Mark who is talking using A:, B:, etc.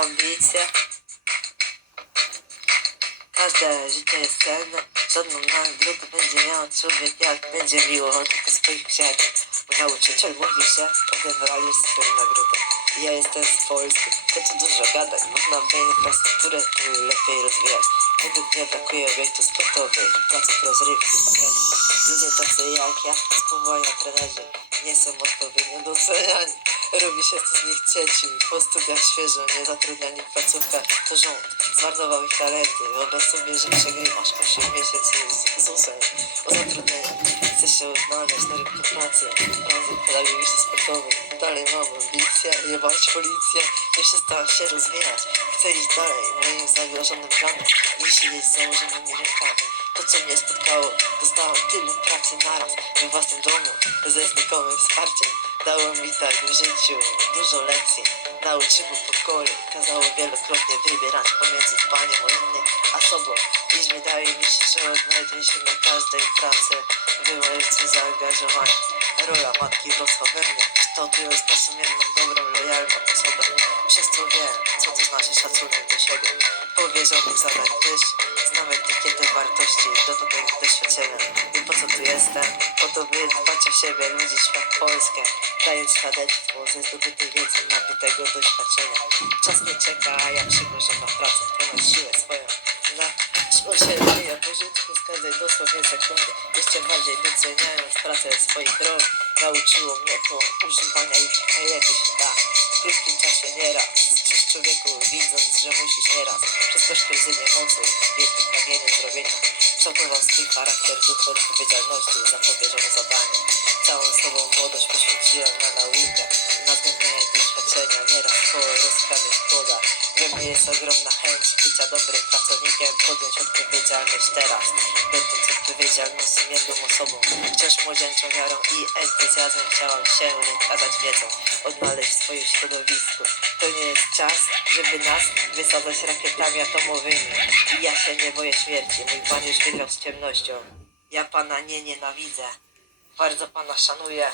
A: ambicje. Każde życie jest cenne, żadną nagrodę będzie miał człowiek, jak będzie miłował tylko swoich przyjaciół. Nauczyciel mówi, że odebrali swoją nagrodę. Ja jestem z Polski, to tu dużo gadać, można by infrastrukturę tu lepiej rozwijać. Według mnie brakuje obiektów sportowych, placów rozrywki. Ludzie tacy jak ja, powołania trenerzy, nie są odpowiednio doceniani. Robi się z nich cieci, po studiach świeżo, niezatrudniani w placówkach, to rząd zmarnował ich talenty. Wyobraź sobie, że przegrywasz 8 miesięcy z ZUS-em o zatrudnieniu. Chcesz się odnaleźć na rynku pracy, razy pedagogiczny sportowy. Dalej mam ambicje, jebać policję, nie przestałam się rozwijać. Chcę iść dalej, moim zagrożonym planem, iść z założonymi rękami. To co mnie spotkało, dostałam tyle pracy naraz we własnym domu, ze znikomym wsparciem. Dało mi tak w życiu dużo lekcji, nauczyło pokory, kazało wielokrotnie wybierać pomiędzy dbaniem o innych a sobą. Dziś wydaje mi się, że odnajdę się na każdej pracy, wymający zaangażowanie. Rola matki rosła we mnie, kształtując na sumienną, dobrą, lojalną osobę. Przez to wiem, co to znaczy szacunek do siebie. Powierzonych zadań też znam etykietę wartości, dodatek doświadczenia. I po co tu jestem? Po to, by dbać o siebie, ludzi, świat Polskę, dając świadectwo ze zdobytej wiedzy, nabytego doświadczenia. Czas nie czeka, a ja przygorzę na pracę, ponad siłę swoją. Na osiedlenia pożytku z każdej dosłownie sekundy, jeszcze bardziej doceniając pracę swoich rąk, nauczyło mnie to używania ich najlepiej da. W krótkim czasie nieraz, przez człowieku widząc, że musisz nieraz, przez poświęcenie mocy, wielkie pragnienie zrobienia, zachował swój charakter, duch odpowiedzialności za powierzone zadanie. Całą sobą młodość poświęciłem na naukę, na zgłębianie doświadczenia, nieraz po rozkranych płodach. We mnie jest ogromna chęć bycia dobrym pracownikiem, podjąć odpowiedzialność teraz, będąc odpowiedzialną, sumienną osobą. Wciąż młodzieńczą wiarą i entuzjazmem chciałam się wykazać wiedzą, odnaleźć w swoim środowisku. To nie jest czas, żeby nas wysadzać rakietami atomowymi. I ja się nie boję śmierci, mój Pan już wygrał z ciemnością. Ja Pana nie nienawidzę, bardzo Pana szanuję